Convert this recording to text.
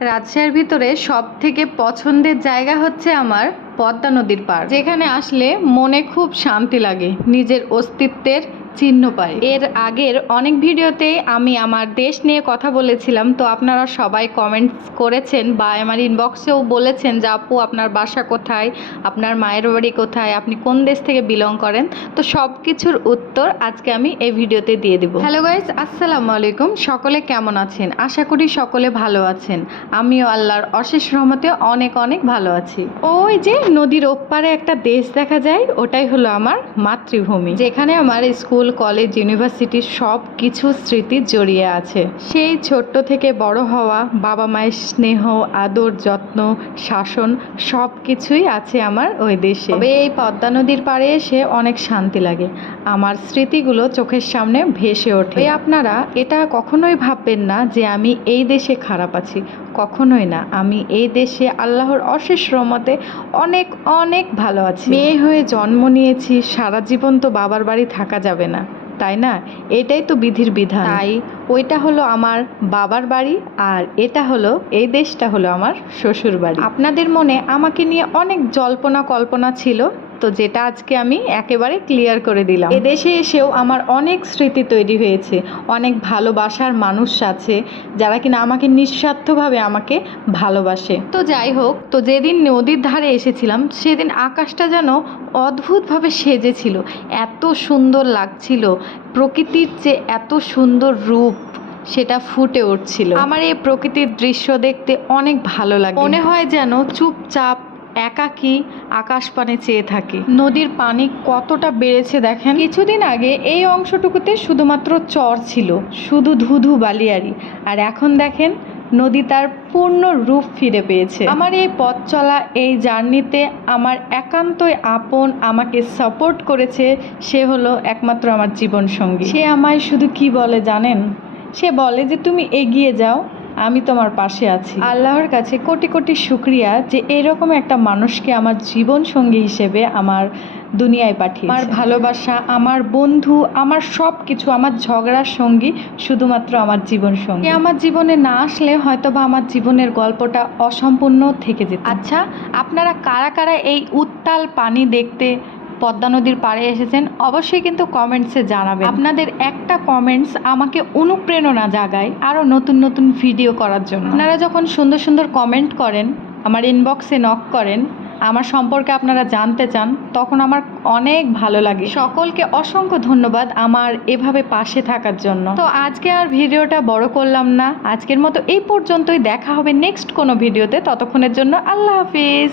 রাজশাহীর ভিতরে সবথেকে পছন্দের জায়গা হচ্ছে আমার পদ্মা নদীর পাড়, যেখানে আসলে মনে খুব শান্তি লাগে, নিজের অস্তিত্বের চিহ্ন পাই। এর আগের অনেক ভিডিওতেই আমি আমার দেশ নিয়ে কথা বলেছিলাম, তো আপনারা সবাই কমেন্টস করেছেন বা আমার ইনবক্সেও বলেছেন যে আপু আপনার বাসা কোথায়, আপনার মায়ের বাড়ি কোথায়, আপনি কোন দেশ থেকে বিলং করেন। তো সব কিছুর উত্তর আজকে আমি এই ভিডিওতে দিয়ে দেব। হ্যালো গাইস, আসসালামু আলাইকুম। সকলে কেমন আছেন? আশা করি সকলে ভালো আছেন। আমিও আল্লাহর অশেষ রহমতে অনেক অনেক ভালো আছি। ওই যে নদীর ওপারে একটা দেশ দেখা যায়, ওটাই হলো আমার মাতৃভূমি, যেখানে আমার স্কুল, কলেজ, ইউনিভার্সিটির সব কিছু স্মৃতি জড়িয়ে আছে। সেই ছোট্ট থেকে বড় হওয়া, বাবা মায়ের স্নেহ, আদর, যত্ন, শাসন সব কিছুই আছে আমার ওই দেশে। তবে এই পদ্মা নদীর পাড়ে এসে অনেক শান্তি লাগে, আমার স্মৃতিগুলো চোখের সামনে ভেসে ওঠে। আপনারা এটা কখনোই ভাববেন না যে আমি এই দেশে খারাপ আছি, কখনোই না। আমি এই দেশে আল্লাহর অশেষ রহমতে অনেক অনেক ভালো আছি। মেয়ে হয়ে জন্ম নিয়েছি, সারা জীবন তো বাবার বাড়ি থাকা যাবে না, তাই না? এটাই তো বিধির বিধান। তাই ওইটা হলো আমার বাবার বাড়ি, আর এটা হলো, এই দেশটা হলো আমার শ্বশুর বাড়ি। আপনাদের মনে আমাকে নিয়ে অনেক জল্পনা কল্পনা ছিল, তো যেটা আজকে আমি একেবারে ক্লিয়ার করে দিলাম। এদেশে এসেও আমার অনেক স্মৃতি তৈরি হয়েছে, অনেক ভালোবাসার মানুষ আছে যারা কিনা আমাকে নিঃস্বার্থভাবে আমাকে ভালোবাসে। তো যাই হোক, তো যেদিন নদীর ধারে এসেছিলাম সেদিন আকাশটা যেন অদ্ভুতভাবে সেজেছিল, এত সুন্দর লাগছিল, প্রকৃতির যে এত সুন্দর রূপ সেটা ফুটে উঠছিল। আমার এই প্রকৃতির দৃশ্য দেখতে অনেক ভালো লাগে, মনে হয় যেন চুপচাপ একাকী আকাশ পানে চেয়ে থাকি। নদীর পানি কতটা বেড়েছে দেখেন। কিছুদিন আগে এই অংশটুকুতে শুধুমাত্র চর ছিল, শুধু ধুধু বালিয়াড়ি, আর এখন দেখেন নদী তার পূর্ণ রূপ ফিরে পেয়েছে। আমার এই পথ চলা, এই জার্নিতে আমার একান্তই আপন, আমাকে সাপোর্ট করেছে, সে হলো একমাত্র আমার জীবন সঙ্গী। সে আমায় শুধু কি বলে জানেন? সে বলে যে তুমি এগিয়ে যাও, আমি তোমার পাশে আছি। আল্লাহর কাছে কোটি কোটি শুকরিয়া যে এরকম একটা মানুষকে আমার জীবন সঙ্গী হিসেবে আমার দুনিয়ায় পাঠিয়েছে। আমার ভালোবাসা, আমার বন্ধু, আমার সব কিছু, আমার ঝগড়ার সঙ্গী শুধুমাত্র আমার জীবন সঙ্গী। আমার জীবনে না আসলে হয়তো বা আমার জীবনের গল্পটা অসম্পূর্ণ থেকে যেত। আচ্ছা, আপনারা কারা কারা এই উত্তাল পানি দেখতে পদ্মা নদীর পাড়ে এসেছেন অবশ্যই কিন্তু কমেন্টসে জানাবেন। আপনাদের একটা কমেন্টস আমাকে অনুপ্রেরণা জাগায় আরও নতুন নতুন ভিডিও করার জন্য। আপনারা যখন সুন্দর সুন্দর কমেন্ট করেন, আমার ইনবক্সে নক করেন, আমার সম্পর্কে আপনারা জানতে চান, তখন আমার অনেক ভালো লাগে। সকলকে অসংখ্য ধন্যবাদ আমার এভাবে পাশে থাকার জন্য। তো আজকে আর ভিডিওটা বড় করলাম না, আজকের মতো এই পর্যন্তই। দেখা হবে নেক্সট কোনো ভিডিওতে, ততক্ষণের জন্য আল্লাহ হাফিজ।